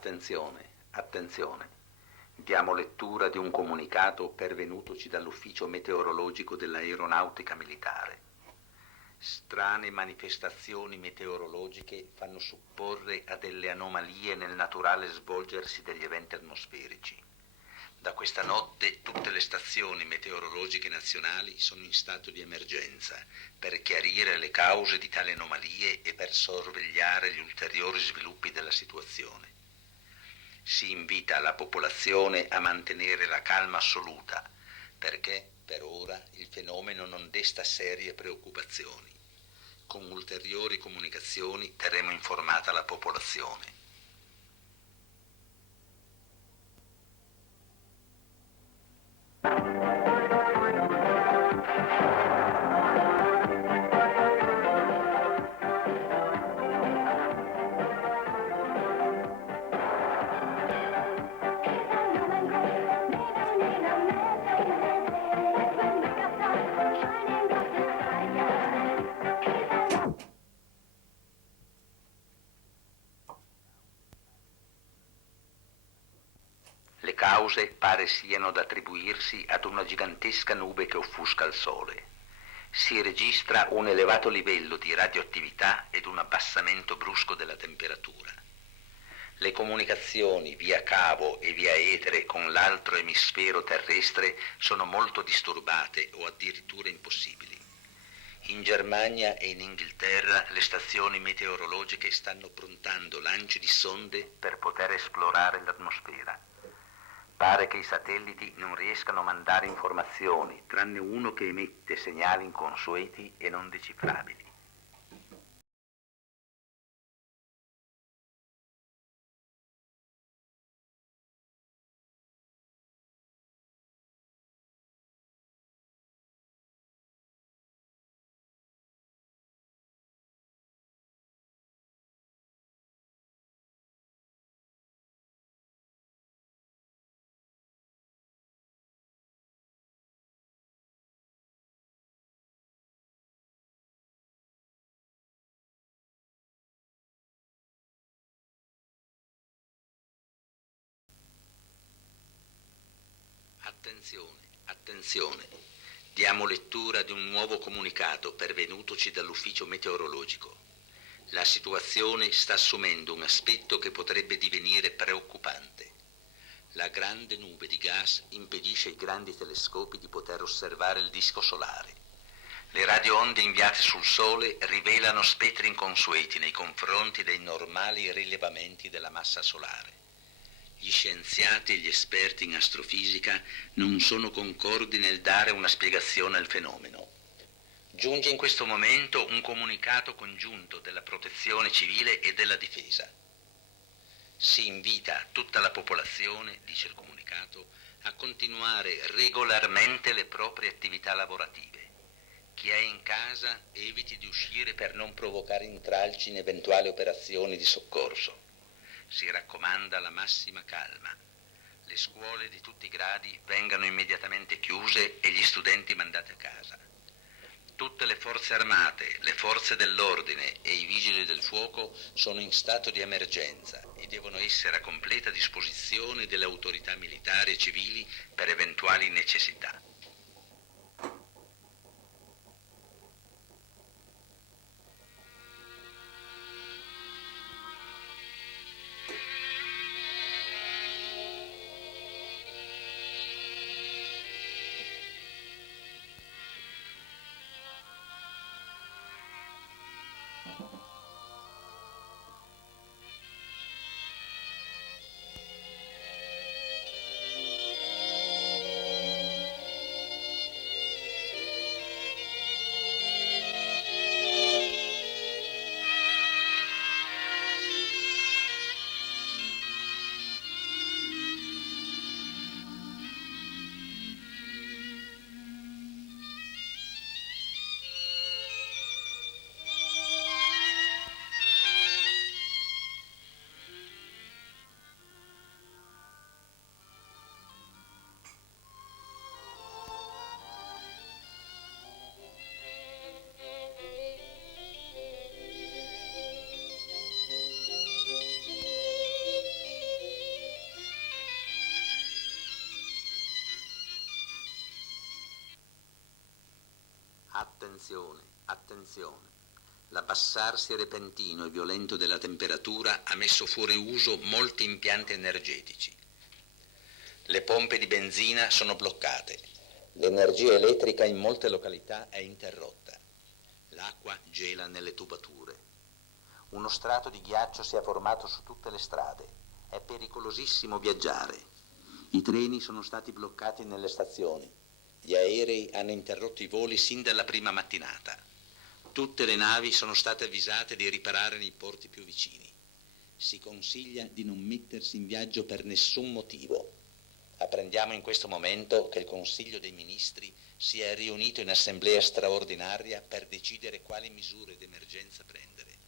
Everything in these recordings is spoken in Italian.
Attenzione, attenzione. Diamo lettura di un comunicato pervenutoci dall'ufficio meteorologico dell'Aeronautica Militare. Strane manifestazioni meteorologiche fanno supporre a delle anomalie nel naturale svolgersi degli eventi atmosferici. Da questa notte tutte le stazioni meteorologiche nazionali sono in stato di emergenza per chiarire le cause di tali anomalie e per sorvegliare gli ulteriori sviluppi della situazione. Si invita la popolazione a mantenere la calma assoluta perché per ora il fenomeno non desta serie preoccupazioni. Con ulteriori comunicazioni terremo informata la popolazione. Le cause pare siano da attribuirsi ad una gigantesca nube che offusca il Sole. Si registra un elevato livello di radioattività ed un abbassamento brusco della temperatura. Le comunicazioni via cavo e via etere con l'altro emisfero terrestre sono molto disturbate o addirittura impossibili. In Germania e in Inghilterra le stazioni meteorologiche stanno prontando lanci di sonde per poter esplorare l'atmosfera. Pare che i satelliti non riescano a mandare informazioni, tranne uno che emette segnali inconsueti e non decifrabili. Attenzione, attenzione. Diamo lettura di un nuovo comunicato pervenutoci dall'ufficio meteorologico. La situazione sta assumendo un aspetto che potrebbe divenire preoccupante. La grande nube di gas impedisce ai grandi telescopi di poter osservare il disco solare. Le radioonde inviate sul Sole rivelano spettri inconsueti nei confronti dei normali rilevamenti della massa solare. Gli scienziati e gli esperti in astrofisica non sono concordi nel dare una spiegazione al fenomeno. Giunge in questo momento un comunicato congiunto della Protezione Civile e della Difesa. Si invita tutta la popolazione, dice il comunicato, a continuare regolarmente le proprie attività lavorative. Chi è in casa eviti di uscire per non provocare intralci in eventuali operazioni di soccorso. Si raccomanda la massima calma. Le scuole di tutti i gradi vengano immediatamente chiuse e gli studenti mandati a casa. Tutte le forze armate, le forze dell'ordine e i vigili del fuoco sono in stato di emergenza e devono essere a completa disposizione delle autorità militari e civili per eventuali necessità. Attenzione, attenzione. L'abbassarsi repentino e violento della temperatura ha messo fuori uso molti impianti energetici. Le pompe di benzina sono bloccate. L'energia elettrica in molte località è interrotta. L'acqua gela nelle tubature. Uno strato di ghiaccio si è formato su tutte le strade. È pericolosissimo viaggiare. I treni sono stati bloccati nelle stazioni. Gli aerei hanno interrotto i voli sin dalla prima mattinata. Tutte le navi sono state avvisate di riparare nei porti più vicini. Si consiglia di non mettersi in viaggio per nessun motivo. Apprendiamo in questo momento che il Consiglio dei Ministri si è riunito in assemblea straordinaria per decidere quali misure d'emergenza prendere.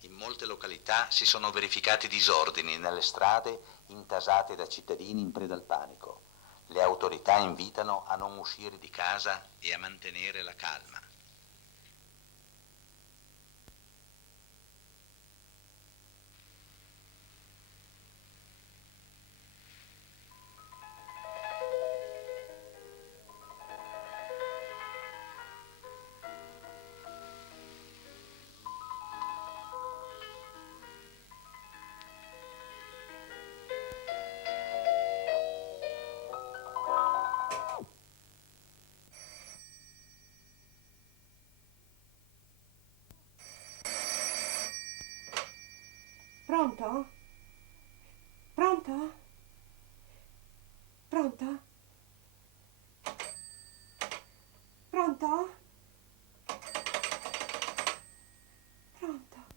In molte località si sono verificati disordini nelle strade intasate da cittadini in preda al panico. Le autorità invitano a non uscire di casa e a mantenere la calma. Pronto? Pronto? Pronto? Pronto? Pronto?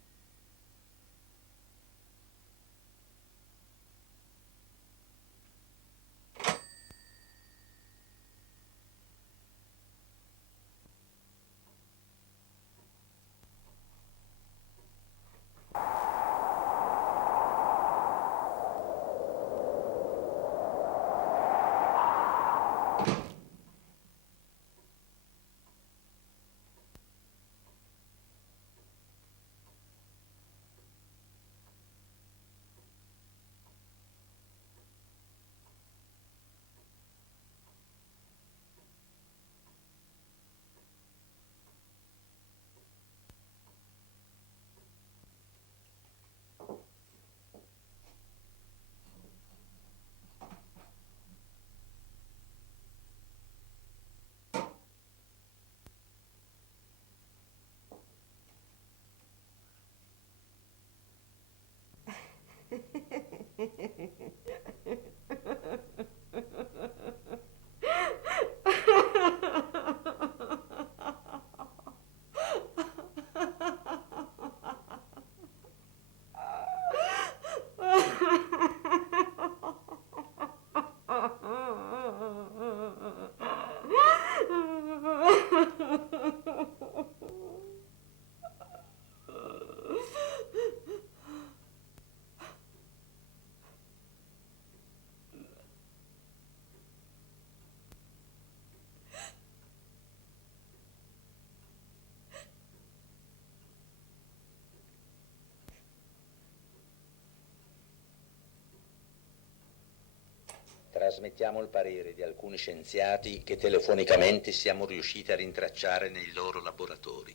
Trasmettiamo il parere di alcuni scienziati che telefonicamente siamo riusciti a rintracciare nei loro laboratori.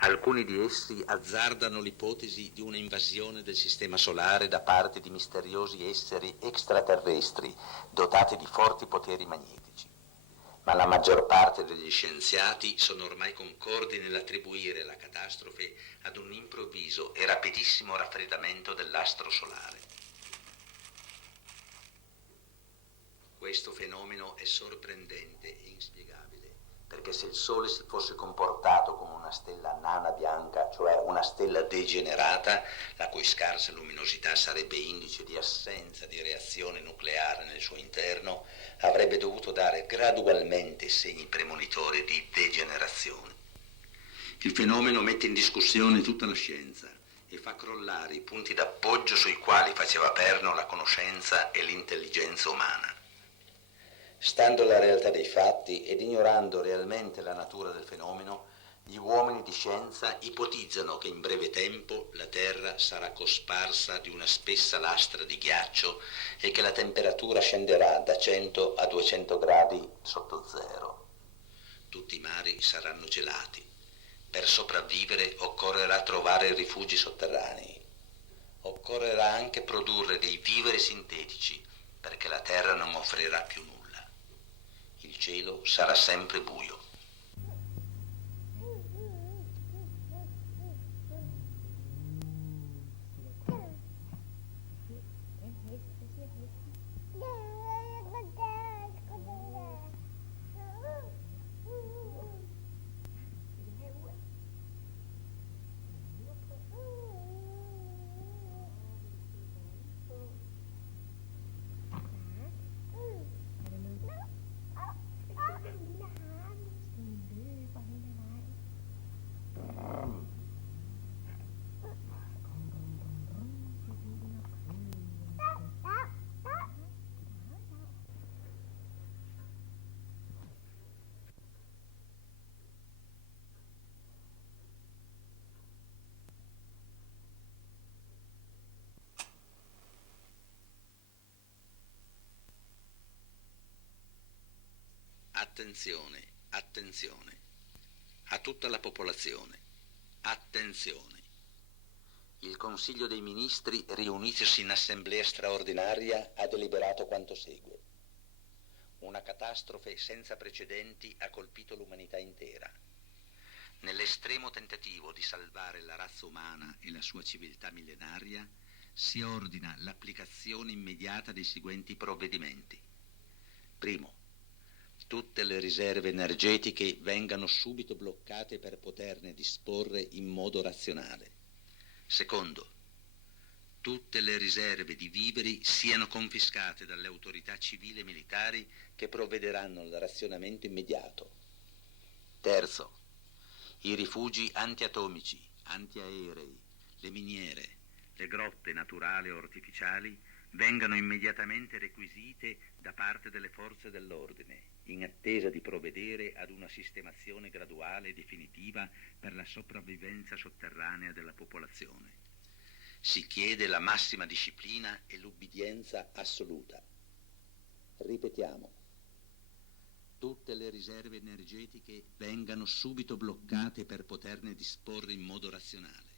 Alcuni di essi azzardano l'ipotesi di un'invasione del sistema solare da parte di misteriosi esseri extraterrestri dotati di forti poteri magnetici. Ma la maggior parte degli scienziati sono ormai concordi nell'attribuire la catastrofe ad un improvviso e rapidissimo raffreddamento dell'astro solare. Questo fenomeno è sorprendente e inspiegabile, perché se il Sole si fosse comportato come una stella nana bianca, cioè una stella degenerata, la cui scarsa luminosità sarebbe indice di assenza di reazione nucleare nel suo interno, avrebbe dovuto dare gradualmente segni premonitori di degenerazione. Il fenomeno mette in discussione tutta la scienza e fa crollare i punti d'appoggio sui quali faceva perno la conoscenza e l'intelligenza umana. Stando alla realtà dei fatti ed ignorando realmente la natura del fenomeno, gli uomini di scienza ipotizzano che in breve tempo la Terra sarà cosparsa di una spessa lastra di ghiaccio e che la temperatura scenderà da 100 a 200 gradi sotto zero. Tutti i mari saranno gelati. Per sopravvivere occorrerà trovare rifugi sotterranei. Occorrerà anche produrre dei viveri sintetici, perché la terra non offrirà più nulla. Il cielo sarà sempre buio. Attenzione, attenzione. A tutta la popolazione. Attenzione. Il Consiglio dei Ministri, riunitosi in assemblea straordinaria, ha deliberato quanto segue. Una catastrofe senza precedenti ha colpito l'umanità intera. Nell'estremo tentativo di salvare la razza umana e la sua civiltà millenaria, si ordina l'applicazione immediata dei seguenti provvedimenti. Primo, tutte le riserve energetiche vengano subito bloccate per poterne disporre in modo razionale. Secondo, tutte le riserve di viveri siano confiscate dalle autorità civili e militari che provvederanno al razionamento immediato. Terzo, i rifugi antiatomici, antiaerei, le miniere, le grotte naturali o artificiali vengano immediatamente requisite da parte delle forze dell'ordine, in attesa di provvedere ad una sistemazione graduale e definitiva per la sopravvivenza sotterranea della popolazione. Si chiede la massima disciplina e l'ubbidienza assoluta. Ripetiamo. Tutte le riserve energetiche vengano subito bloccate per poterne disporre in modo razionale.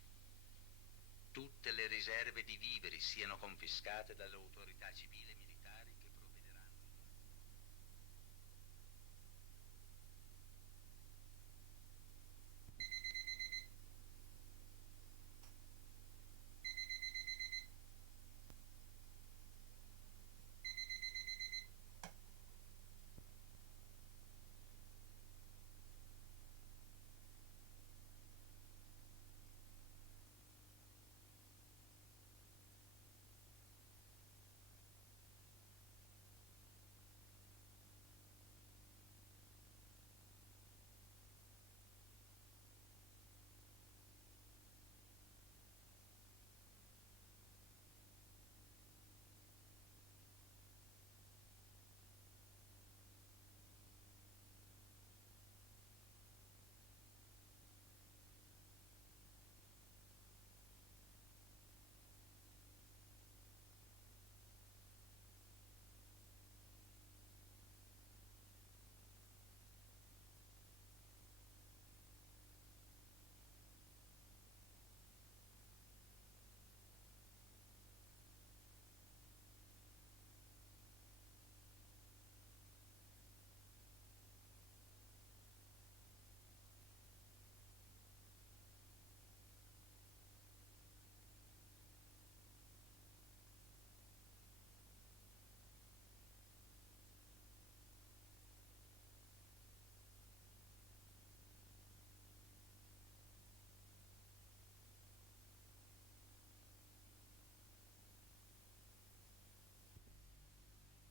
Tutte le riserve di viveri siano confiscate dalle autorità civili